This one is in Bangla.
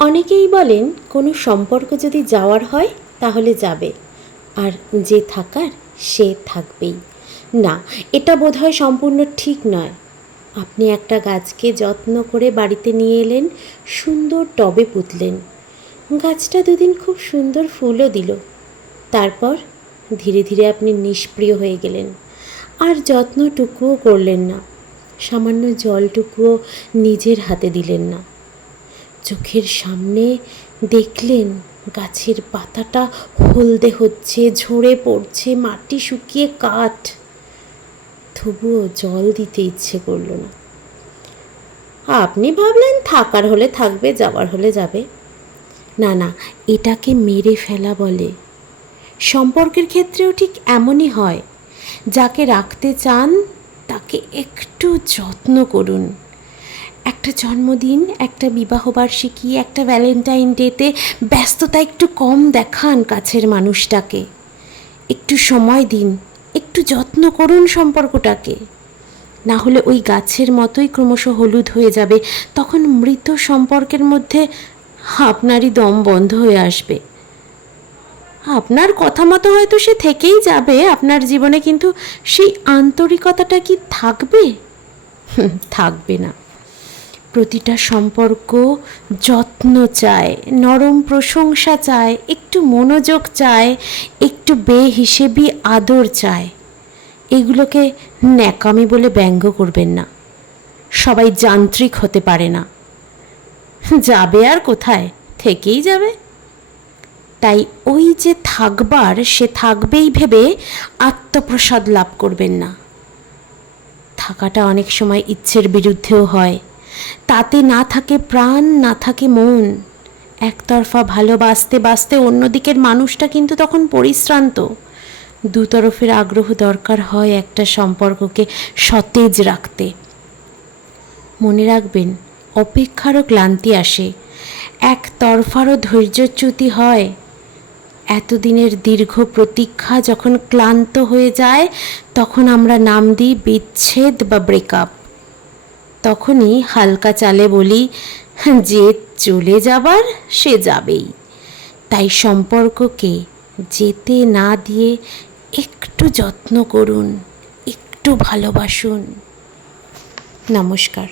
অনেকেই বলেন কোনো সম্পর্ক যদি যাওয়ার হয় তাহলে যাবে, আর যে থাকার সে থাকবেই। না, এটা বোধহয় সম্পূর্ণ ঠিক নয়। আপনি একটা গাছকে যত্ন করে বাড়িতে নিয়ে এলেন, সুন্দর টবে পুঁতলেন। গাছটা দুদিন খুব সুন্দর ফুলও দিল। তারপর ধীরে ধীরে আপনি নিষ্প্রিয় হয়ে গেলেন, আর যত্নটুকুও করলেন না, সামান্য জলটুকুও নিজের হাতে দিলেন না। চোখের সামনে দেখলেন গাছের পাতাটা হলদে হচ্ছে, ঝরে পড়ছে, মাটি শুকিয়ে কাঠ। তবুও জল দিতে ইচ্ছে করল না। আপনি ভাবলেন থাকার হলে থাকবে, যাবার হলে যাবে। না না, এটাকে মেরে ফেলা বলে। সম্পর্কের ক্ষেত্রেও ঠিক এমনই হয়। যাকে রাখতে চান তাকে একটু যত্ন করুন। একটা জন্মদিন, একটা বিবাহবার্ষিকী, একটা ভ্যালেন্টাইন ডেতে ব্যস্ততা একটু কম দেখান কাছের মানুষটাকে। একটু সময় দিন, একটু যত্ন করুন সম্পর্কটাকে। না হলে ওই গাছের মতোই ক্রমশ হলুদ হয়ে যাবে। তখন মৃত সম্পর্কের মধ্যে আপনারই দম বন্ধ হয়ে আসবে। আপনার কথা মতো হয়তো সে থেকেই যাবে আপনার জীবনে, কিন্তু সেই আন্তরিকতাটা কি থাকবে? থাকবে না। প্রতিটা সম্পর্ক যত্ন চায়, নরম প্রশংসা চায়, একটু মনোযোগ চায়, একটু বেহিসেবি আদর চায়। এগুলোকে ন্যাকামি বলে ব্যঙ্গ করবেন না। সবাই যান্ত্রিক হতে পারে না। যাবে আর কোথায়, থেকেই যাবে। তাই ওই যে থাকবার, সে থাকবেই ভেবে আত্মপ্রসাদ লাভ করবেন না। থাকাটা অনেক সময় ইচ্ছের বিরুদ্ধেও হয়। তাতে না থাকে প্রাণ, না থাকে মন। একতরফা ভালোবাসতে বাসতে অন্যদিকের মানুষটা কিন্তু তখন পরিশ্রান্ত। দুতরফের আগ্রহ দরকার হয় একটা সম্পর্ককে সতেজ রাখতে। মনে রাখবেন, অপেক্ষারও ক্লান্তি আসে, একতরফারও ধৈর্যচ্যুতি হয়। এতদিনের দীর্ঘ প্রতীক্ষা যখন ক্লান্ত হয়ে যায়, তখন আমরা নাম দিই বিচ্ছেদ বা ব্রেকআপ। তখনই হালকা চালে বলি, যে চলে যাবার সে যাবেই। তাই সম্পর্ককে যেতে না দিয়ে একটু যত্ন করুন, একটু ভালোবাসুন। নমস্কার।